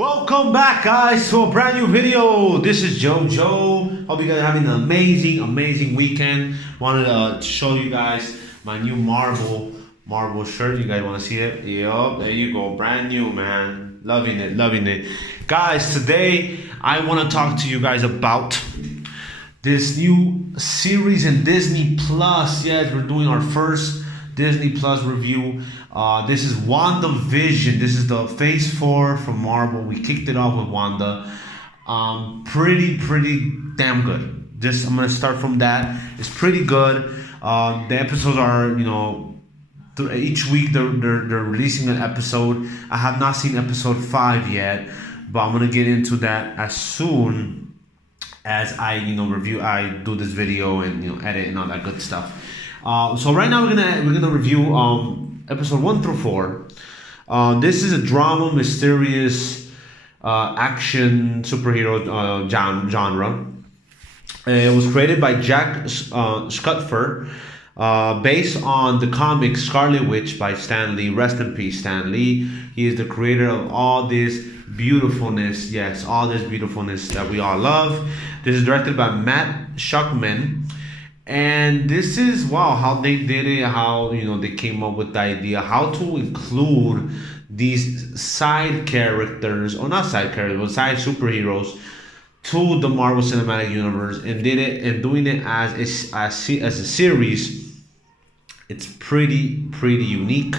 Welcome back, guys, to a brand new video. This is JoJo. Hope you guys are having an amazing weekend. Wanted to show you guys my new Marvel shirt. You guys want to see it? Yup, there you go, brand new, man. Loving it, guys. Today I want to talk to you guys about this new series in Disney Plus. Yes, we're doing our first Disney Plus review. This is WandaVision. This is the Phase 4 from Marvel. We kicked it off with Wanda. Pretty damn good. I'm gonna start from that. It's pretty good. The episodes are, each week they're releasing an episode. I have not seen episode 5 yet, but I'm gonna get into that as soon as I do this video and edit and all that good stuff. So right now we're gonna review episode 1 through 4. This is a drama, mysterious, action superhero genre. It was created by Jack Scudfer, based on the comic Scarlet Witch by Stan Lee. Rest in peace, Stan Lee. He is the creator of all this beautifulness. Yes, all this beautifulness that we all love. This is directed by Matt Schuckman. And this is, wow, how they did it, how, they came up with the idea, how to include these side characters, or not side characters, but side superheroes to the Marvel Cinematic Universe, and doing it as a series. It's pretty unique.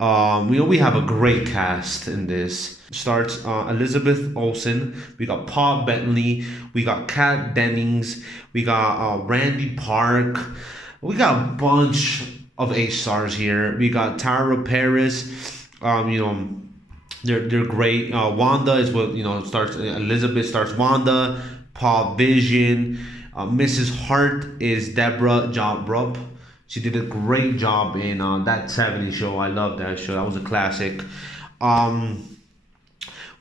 We have a great cast in this. Starts Elizabeth Olsen, we got Paul Bettany, we got Kat Dennings, we got Randy Park, we got a bunch of A-stars here. We got Tara Paris, they're great. Wanda is what starts. Elizabeth starts Wanda. Paul Vision, Mrs. Hart is Deborah Jobrup. She did a great job in that 70s show. I love that show. That was a classic.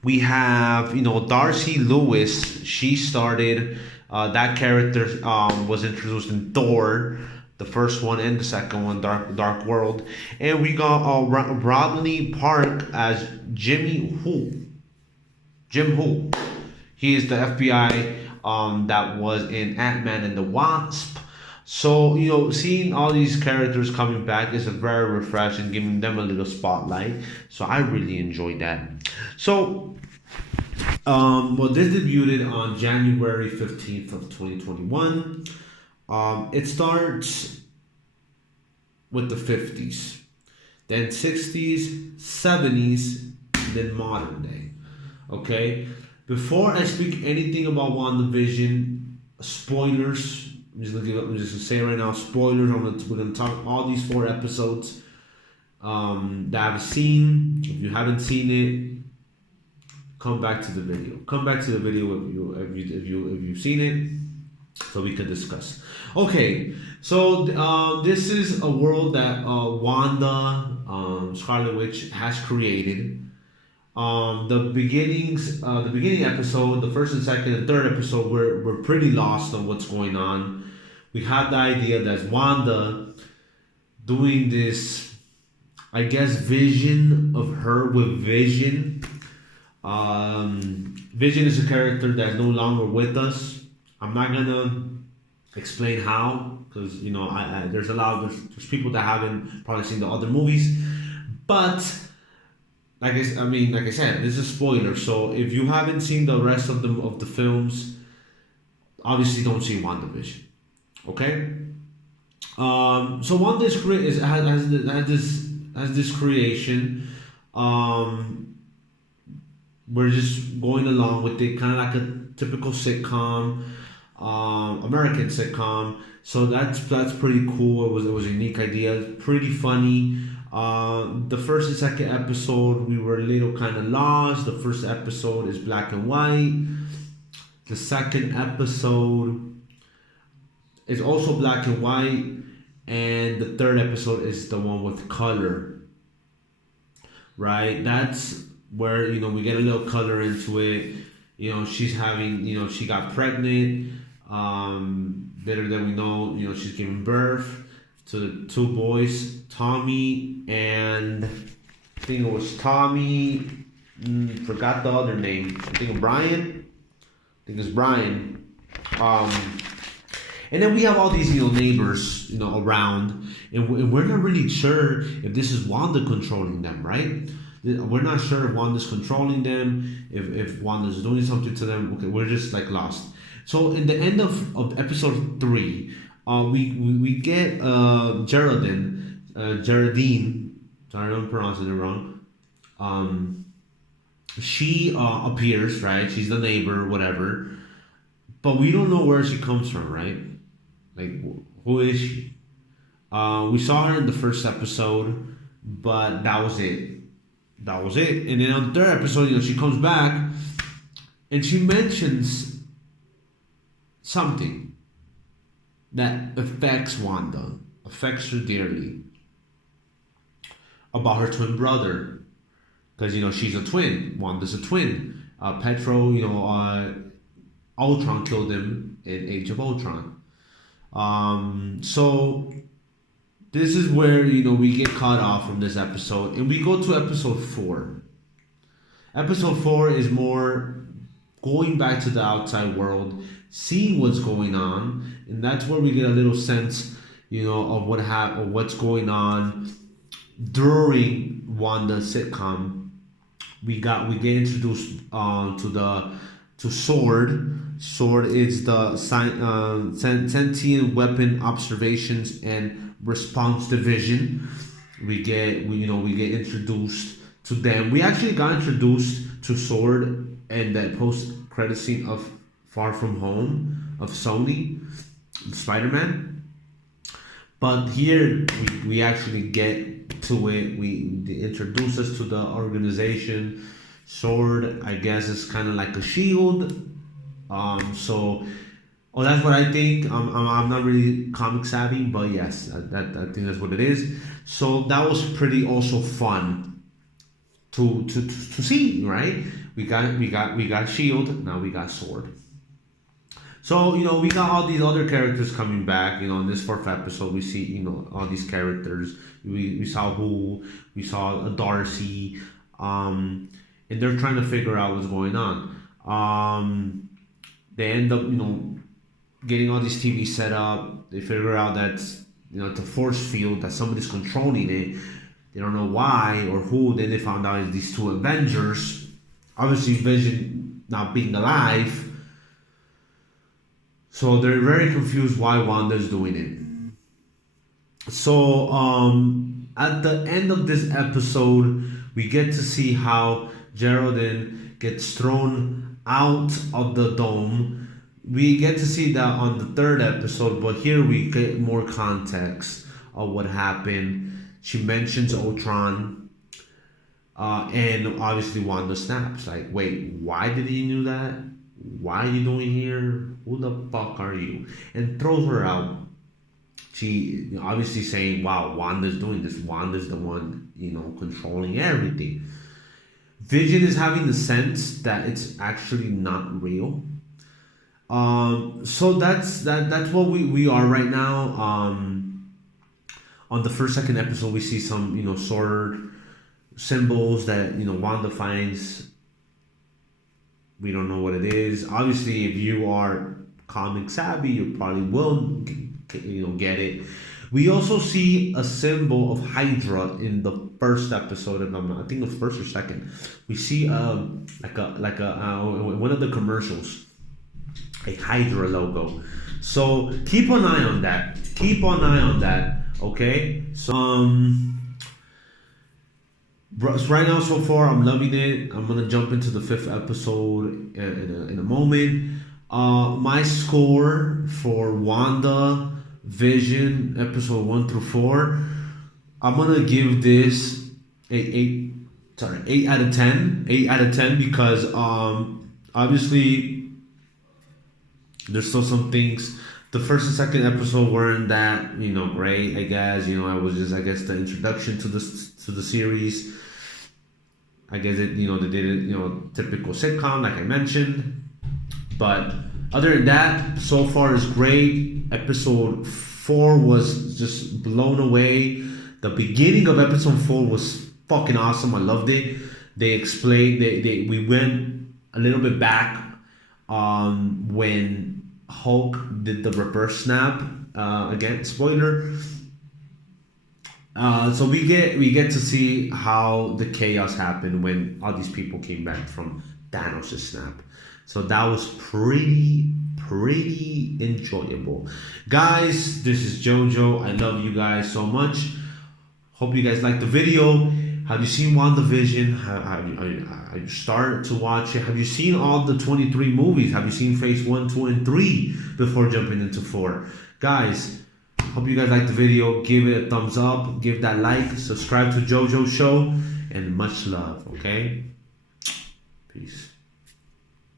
We have, Darcy Lewis. She started, that character was introduced in Thor, the first one and the second one, Dark World. And we got Rodney Park as Jim Who. He is the FBI that was in Ant-Man and the Wasp. So, seeing all these characters coming back is a very refreshing, giving them a little spotlight. So I really enjoyed that. So, this debuted on January 15th of 2021. It starts with the 50s, then 60s, 70s, then modern day. Okay? Before I speak anything about WandaVision, spoilers. I'm just gonna say right now, spoilers. We're gonna talk all these 4 episodes that I've seen. If you haven't seen it, come back to the video. If you've seen it, so we can discuss. Okay, so this is a world that Wanda, Scarlet Witch, has created. The beginning episode, the first and second and third episode, we're pretty lost on what's going on. We have the idea that Wanda doing this, I guess, vision of her with Vision. Vision is a character that's no longer with us. I'm not gonna explain how, because there's people that haven't probably seen the other movies, but like I said, this is a spoiler. So if you haven't seen the rest of the films, obviously don't see WandaVision. Okay. So Wanda has this creation. We're just going along with it, kind of like a typical sitcom, American sitcom. So that's pretty cool. It was a unique idea, pretty funny. The first and second episode, we were a little kind of lost. The first episode is black and white. The second episode is also black and white. And the third episode is the one with color. Right? That's where, we get a little color into it. She's having, she got pregnant. Later that we know, she's giving birth to the 2 boys, Tommy and I think it was Tommy, Forgot the other name. I think of Brian. I think it's Brian. And then we have all these, neighbors, around, and we're not really sure if this is Wanda controlling them, right? We're not sure if Wanda's controlling them, if Wanda's doing something to them. Okay, we're just like lost. So in the end of episode 3, we get Geraldine. Sorry, I'm pronouncing it wrong. She appears, right? She's the neighbor, whatever. But we don't know where she comes from, right? Like, who is she? We saw her in the first episode, but that was it. And then on the third episode, she comes back and she mentions something that affects Wanda, affects her dearly, about her twin brother. Because, she's a twin. Wanda's a twin. Petro, Ultron killed him in Age of Ultron. So this is where, we get caught off from this episode. And we go to episode 4. Episode 4 is more going back to the outside world, seeing what's going on. And that's where we get a little sense, of what's going on during Wanda's sitcom. We get introduced to Sword. Sword is the sentient weapon observations and response division. We get introduced to them. We actually got introduced to Sword in that post credit scene of Far From Home of Sony, Spider-Man. But here we actually get to it. They introduce us to the organization. Sword, I guess, is kind of like a shield. That's what I think. I'm not really comic savvy, but yes, I think that's what it is. So that was pretty also fun to see, right? We got Shield. Now we got Sword. So, we got all these other characters coming back. In this 4th episode, we see, all these characters. We saw we saw Darcy, and they're trying to figure out what's going on. They end up, getting all these TV set up. They figure out that, it's a force field, that somebody's controlling it. They don't know why or who. Then they found out it's these 2 Avengers. Obviously, Vision not being alive. So they're very confused why Wanda's doing it. So at the end of this episode, we get to see how Geraldine gets thrown out of the dome. We get to see that on the 3rd episode, but here we get more context of what happened. She mentions Ultron, and obviously Wanda snaps. Like, wait, why did he do that? Why are you doing here? Who the fuck are you? And throws her out. She obviously saying, wow, Wanda's doing this. Wanda's the one, controlling everything. Vision is having the sense that it's actually not real. So that's what we are right now. On the 1st, 2nd episode, we see some, sword symbols that, Wanda finds. We don't know what it is. Obviously, if you are comic savvy, you probably will, get it. We also see a symbol of Hydra in the 1st episode. I think it was 1st or 2nd. We see like a one of the commercials, a Hydra logo. So keep an eye on that. Okay. So right now, so far, I'm loving it. I'm gonna jump into the 5th episode in a moment. My score for WandaVision episode 1 through 4, I'm gonna give this a 8 out of 10. 8 out of 10 because obviously there's still some things. The 1st and 2nd episode weren't that great. I guess it was just the introduction to the series. I guess it, they did it, typical sitcom, like I mentioned. But other than that, so far is great. Episode 4 was just blown away. The beginning of episode 4 was fucking awesome. I loved it. They explained, we went a little bit back when Hulk did the reverse snap. Again, spoiler. So we get to see how the chaos happened when all these people came back from Thanos' snap. So that was pretty enjoyable. Guys, this is JoJo. I love you guys so much. Hope you guys liked the video. Have you seen WandaVision? Have you started to watch it? Have you seen all the 23 movies? Have you seen phase 1, 2, and 3 before jumping into 4? Guys, hope you guys liked the video. Give it a thumbs up. Give that like. Subscribe to JoJo Show. And much love, okay? Peace.